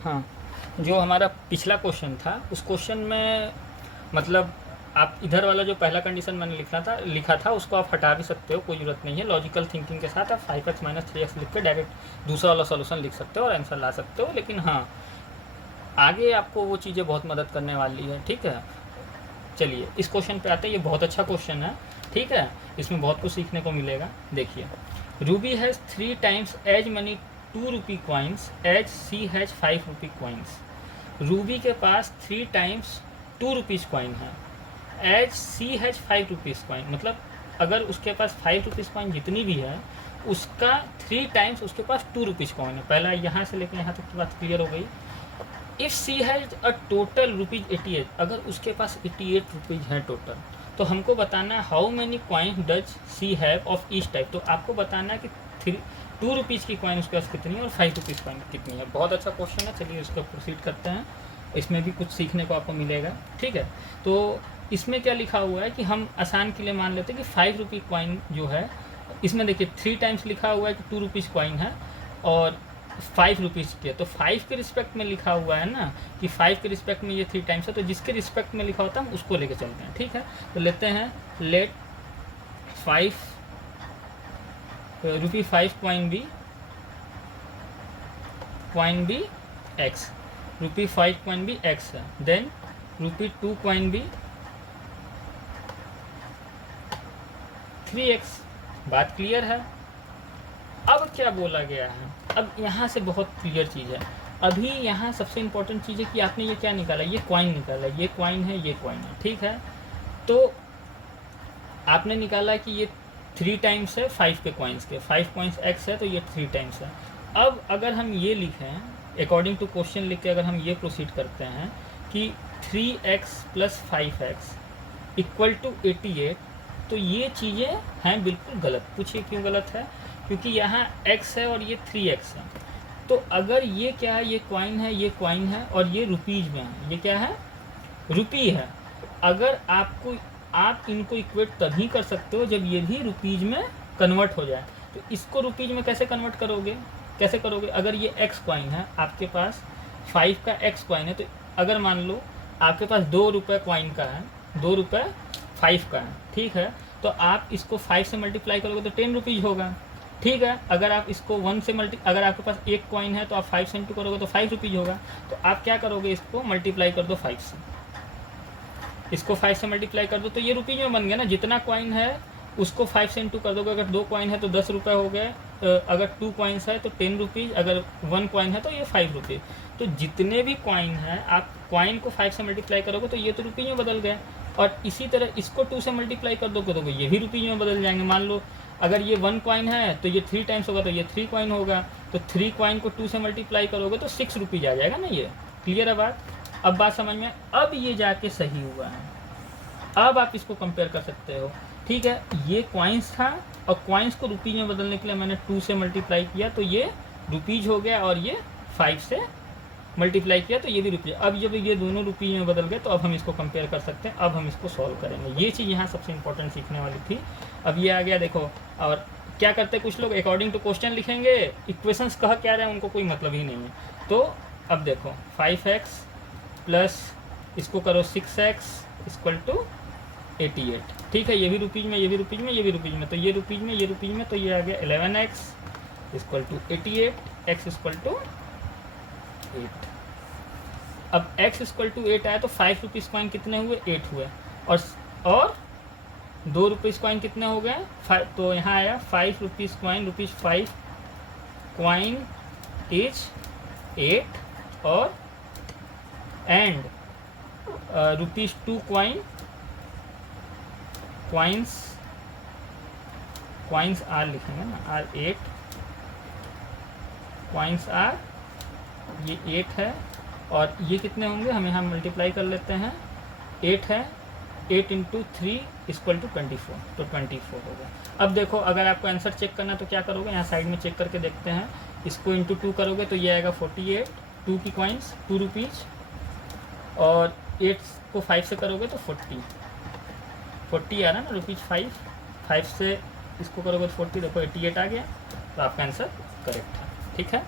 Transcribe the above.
हाँ, जो हमारा पिछला क्वेश्चन था उस क्वेश्चन में मतलब आप इधर वाला जो पहला कंडीशन मैंने लिखा था उसको आप हटा भी सकते हो, कोई ज़रूरत नहीं है। लॉजिकल थिंकिंग के साथ आप 5x माइनस 3x लिख के डायरेक्ट दूसरा वाला सॉल्यूशन लिख सकते हो और आंसर ला सकते हो। लेकिन हाँ, आगे आपको वो चीज़ें बहुत मदद करने वाली है, ठीक है। चलिए इस क्वेश्चन पे आते हैं। ये बहुत अच्छा क्वेश्चन है, ठीक है। इसमें बहुत कुछ सीखने को मिलेगा। देखिए, Ruby has 3 times as money 2 rupee coins as C has 5 rupee coins. Ruby के पास 3 टाइम्स 2 रुपीज़ कॉइन है, as C has 5 rupees coin. मतलब अगर उसके पास 5 रुपीज़ कॉइन जितनी भी है उसका 3 टाइम्स उसके पास 2 रुपीज़ कॉइन है। पहला यहाँ से लेकर यहाँ तक की बात क्लियर हो गई। If C has a total rupees 88, अगर उसके पास 88 रुपीज़ है टोटल, तो हमको बताना है how many coin does she have of each type. तो आपको बताना है कि 2 रुपीज़ की कॉइन उसके पास कितनी है और 5 रुपीज़ कॉइन कितनी है। बहुत अच्छा क्वेश्चन है, चलिए उसको प्रोसीड करते हैं। इसमें भी कुछ सीखने को आपको मिलेगा, ठीक है। तो इसमें क्या लिखा हुआ है कि हम आसान के लिए मान लेते हैं कि 5 रुपी कॉइन जो है, इसमें देखिए 3 टाइम्स लिखा हुआ है कि 2 रुपीज़ कॉइन है और 5 रुपीज़ के, तो 5 के रिस्पेक्ट में लिखा हुआ है ना कि 5 के रिस्पेक्ट में ये 3 टाइम्स है, तो जिसके रिस्पेक्ट में लिखा होता है हम उसको लेके चलते हैं, ठीक है। तो लेते हैं लेट 5 रुपी 5 कॉइन बी एक्स, रुपी 5 कॉइन बी एक्स है। देन रुपी 2 कॉइन बी 3x। बात क्लियर है। अब क्या बोला गया है, अब यहाँ से बहुत क्लियर चीज़ है। अभी यहाँ सबसे इम्पोर्टेंट चीज़ है कि आपने ये क्या निकाला, ये कॉइन निकाला, ये कॉइन है, ये कॉइन है, ठीक है। तो आपने निकाला कि ये 3 टाइम्स है 5 के कॉइन्स के, 5 कॉइन्स x है तो ये 3 टाइम्स है। अब अगर हम ये लिखें अकॉर्डिंग टू क्वेश्चन लिख के, अगर हम ये प्रोसीड करते हैं कि 3x plus 5x equal to 88, तो ये चीज़ें हैं बिल्कुल गलत। पूछिए क्यों गलत है, क्योंकि यहाँ x है और ये 3x है। तो अगर ये क्या है, ये कॉइन है, ये कॉइन है और ये रुपीज़ में है, ये क्या है, रुपी है। अगर आपको आप इनको इक्वेट तभी कर सकते हो जब ये भी रुपीज़ में कन्वर्ट हो जाए। तो इसको रुपीज़ में कैसे कन्वर्ट करोगे, कैसे करोगे। अगर ये x कॉइन है, आपके पास 5 का x कॉइन है, तो अगर मान लो आपके पास 2 रुपये कॉइन का है, 2 रुपये 5 का है, ठीक है। तो आप इसको 5 से मल्टीप्लाई करोगे तो 10 रुपीज़ होगा, ठीक है। अगर आप इसको 1 से अगर आपके पास एक कॉइन है तो आप 5 से इंटू करोगे तो 5 रुपीज़ होगा। तो आप क्या करोगे, इसको मल्टीप्लाई कर दो 5 से, इसको 5 से मल्टीप्लाई कर दो तो ये रुपीज़ में बन गया ना। जितना कॉइन है उसको 5 से इंटू कर दोगे। अगर 2 कॉइन है तो 10 रुपये हो गए, अगर 2 कॉइन्स है तो 10 रुपीज़, अगर 1 कॉइन है तो ये 5 रुपीज़। तो जितने भी कॉइन हैं आप कॉइन को 5 से मल्टीप्लाई करोगे तो ये तो रुपीज़ में बदल गए। और इसी तरह इसको 2 से मल्टीप्लाई कर दोगे तो ये भी रुपीज़ में बदल जाएंगे। मान लो अगर ये 1 कॉइन है तो ये 3 टाइम्स होगा तो ये 3 कॉइन होगा। तो 3 कॉइन को 2 से मल्टीप्लाई करोगे तो 6 रुपीज़ आ जाएगा ना। ये क्लियर है बात। अब बात समझ में, अब ये जाके सही हुआ है। अब आप इसको कंपेयर कर सकते हो, ठीक है। ये कॉइन्स था और कॉइन्स को रुपीज़ में बदलने के लिए मैंने 2 से मल्टीप्लाई किया तो ये रुपीज़ हो गया, और ये 5 से मल्टीप्लाई किया तो ये भी रुपये। अब जब ये दोनों रुपये में बदल गए तो अब हम इसको कंपेयर कर सकते हैं। अब हम इसको सॉल्व करेंगे। ये चीज़ यहाँ सबसे इंपॉर्टेंट सीखने वाली थी। अब ये आ गया देखो। और क्या करते हैं कुछ लोग, अकॉर्डिंग टू क्वेश्चन लिखेंगे, इक्वेशंस कह क्या रहे हैं उनको कोई मतलब ही नहीं है। तो अब देखो 5x प्लस इसको करो 6x इक्वल टू 88, ठीक है। ये भी रुपीज़ में, ये भी रुपीज़ में, ये भी रुपीज़ में, तो ये रुपीज़ में, ये रुपीज़ में, तो ये आ गया 11x equal to 88, x equal to 8। अब x इक्वल टू 8 आया तो 5 रुपीज़ कॉइन कितने हुए, 8 हुए। और 2 रुपीज़ कॉइन कितने हो गए, 5। तो यहाँ आया 5 rupees coin, rupees 5 coin is 8 और and rupees 2 coin, coins are लिखेंगे ना, आर 8 कॉइन्स आर, ये 8 है और ये कितने होंगे, हम यहाँ मल्टीप्लाई कर लेते हैं। 8 है, 8 इंटू 3 इक्वल टू 24, तो 24 होगा। अब देखो अगर आपको आंसर चेक करना तो क्या करोगे, यहाँ साइड में चेक करके देखते हैं। इसको इंटू 2 करोगे तो ये आएगा 48, 2 की कॉइन्स 2 रुपीज़, और 8 को 5 से करोगे तो 40 आ रहा ना, रुपीज़ 5 से इसको करोगे तो 40, देखो 88 आ गया। तो आपका आंसर करेक्ट है, ठीक है।